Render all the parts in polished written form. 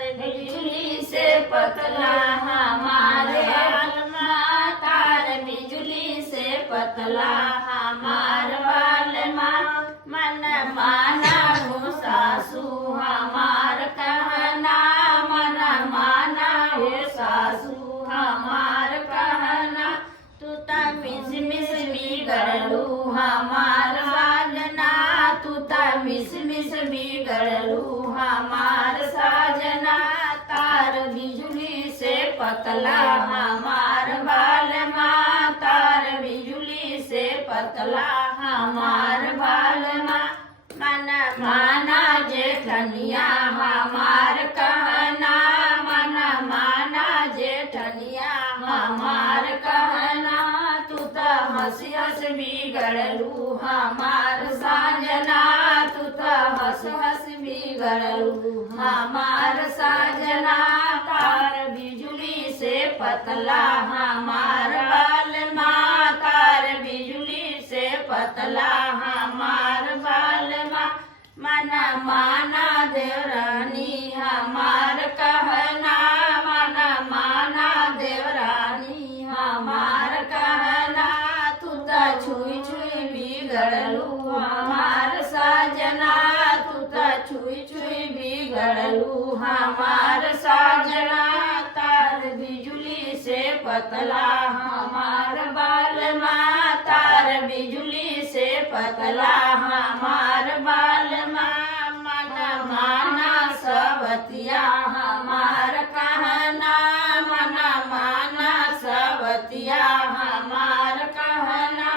बिजली से पतला हमारे बालमा, तार बिजली से पतला हमार बालमा। मन माना हो सासू हमार कहना, मन माना हो सासू हमार कहना। तू ता मिस मिस बिगड़लू हमार साजना, तू ता मिस मिस बिगड़लू हमार साजना। तार बिजली से पतला हमार बालमा, तार बिजली से पतला हमार बालमा। मन माना जेठनिया हमार कहना, मन माना जेठनिया हमार कहना। तू तो हंस हंस बिगड़लू हमार साजना, तू तो हंस हंस बिगड़लू हमार साजना। तार बिजली से पतला हमार बालमा, तार बिजली से पतला हमार बालमा। मन माना देवरानी हमार कहना, मन माना देवरानी हमार कहना। तू तो छुई छुई बिगड़लू हमार साजना, तू तो छुई छुई बिगड़लू हमार साजना। तार बिजली से पतला हमार बालमा, तार बिजली से पतला हमार बालमा। मन माना सवतिया हमार कहना, मन माना सवतिया हमार कहना।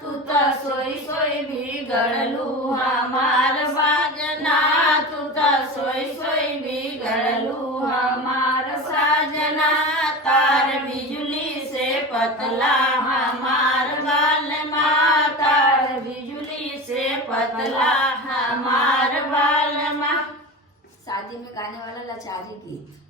तू तो सोई सोई बिगड़लू हमार बाजना, तू तो सोई सोई बिगड़लू हमार साजना। तार बिजली से पतला हमार बालमा, तार बिजली से पतला हमार बालमा। शादी में गाने वाला लाचारी गीत।